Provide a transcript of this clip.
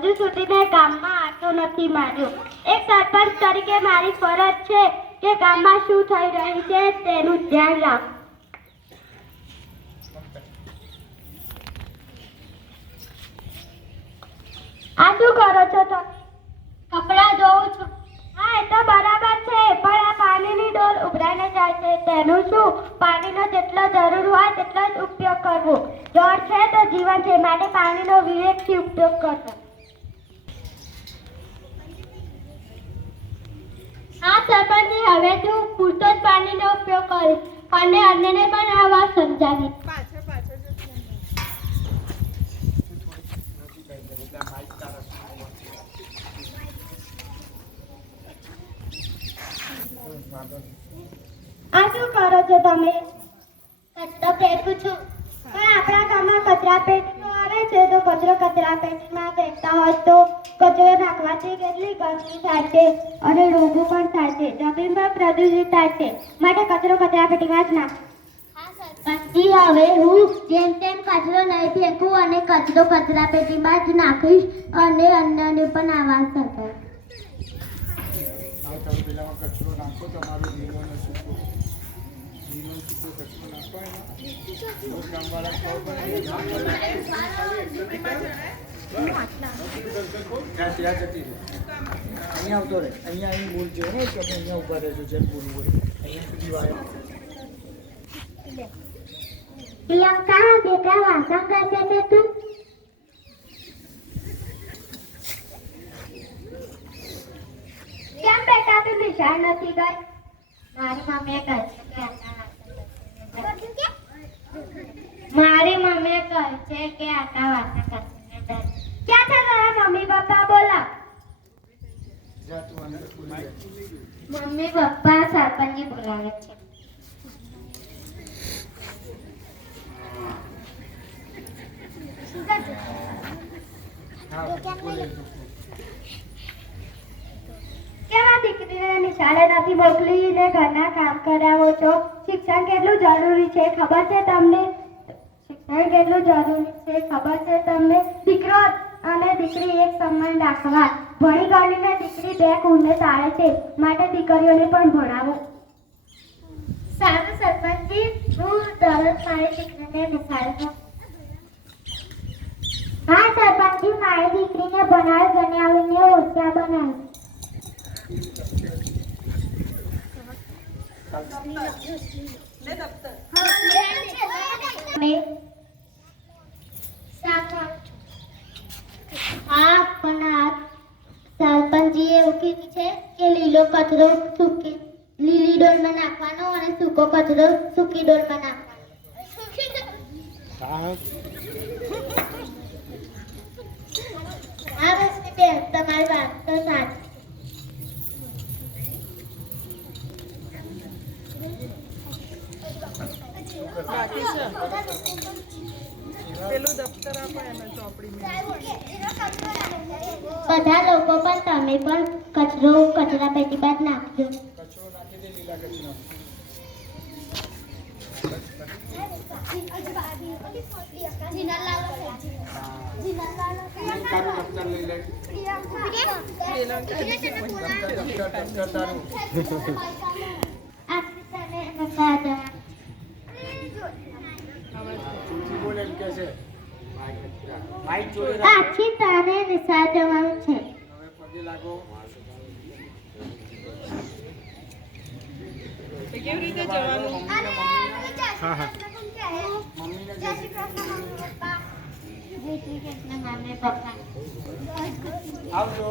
હજુ સુધી મેં ગામમાં આટો નથી માર્યો. એક સરપંચ તરીકે મારી ફરજ છે કે ગામમાં શું થઈ રહ્યું છે તેનું ધ્યાન રાખવું. આ શું કરો છો તમે? કપડાં ધોઉં છું. હા, એ તો બરાબર છે, પણ આ પાણીની ડોલ ઉભરાઈને જાય છે તેનું શું? પાણીનો જેટલો જરૂર હોય તેટલો જ ઉપયોગ કરવો. જળ છે તો જીવન છે, માટે પાણીનો વિવેકથી ઉપયોગ કરવો. હા સરપંચજી, હવે તું પૂરતો જ પાણીનો ઉપયોગ કરીશ અને અન્યને પણ આ વાત સમજાવીશ. આ શું કરો છો તમે? કચરો ફેંકું છું. પણ આપણા ગામમાં કચરા પેટી તો આવે છે, તો કચરો કચરા પેટીમાં ફેંકતા હોય તો કચરો નાખવાથી કેટલી ગંદકી થાય છે અને રોગો પણ થાય છે. જમીન પણ પ્રદૂષિત થાય છે, માટે કચરો કચરા પેટીમાં જ નાખો. હા સરપંચજી, હવે હું જેમ તેમ કચરો નહીં ફેંકું અને કચરો કચરા પેટીમાં જ નાખીશ અને અન્યને પણ આ વાત સમજાવીશ. કચરો નાખો, તમારો લીલો ને સૂકો કચરો નાખો. ગામવાળા અહીંયા આવતો રહે, અહીંયા અહીં બોલજો ને કે અમે અહીંયા ઉભા રહેજો. જેમ બોલવું હોય અહીંયા સુધી વાળા. પ્રિયંકા, બેટા વાસણ ઘસે છે તું? કેમ બેટા તું નિશાળ નથી ગઈ? મારી મમ્મીએ કહે છે કે આટા વાસણ ઘસીને જાય. ક્યાં છે તારા મમ્મી પપ્પા? બોલા. મમ્મી પપ્પા સરપંચજી બોલાવે છે. કેવા દીકરીને નિશાળે નથી મોકલી ને ઘરના કામ કરાવો છો? શિક્ષણ કેટલું જરૂરી છે ખબર છે તમને? દીકરો અને દીકરી એક સમાન રાખવા. ભણી ગણીને દીકરી બે કુળને તાળે છે, માટે દીકરીઓને પણ ભણાવો. સારું સરપંચજી, હું દરરોજ મારી દીકરીને નિશાળે. હા સરપંચજી, મારી દીકરીને ભણાવીને હોશિયાર બનાવી. હા, પણ આ સરપંચજીએ એવું કીધું છે કે લીલો કચરો લીલી ડોલમાં નાખવાનો અને સૂકો કચરો સૂકી ડોલમાં નાખવાનો. હા બસ બેન, તમારી વાત તો સાચી. બધા લોકો પણ તમે પણ કચરો કચરા પેટીમાં જ નાખજો. કચરો નાખી દે, લીલા કચરો. પાછી તારે નિશાળ જવાનું છે. પગે લાગો. કેવી રીતે જવાનું? મમ્મીને જય શ્રી કૃષ્ણ. આવજો.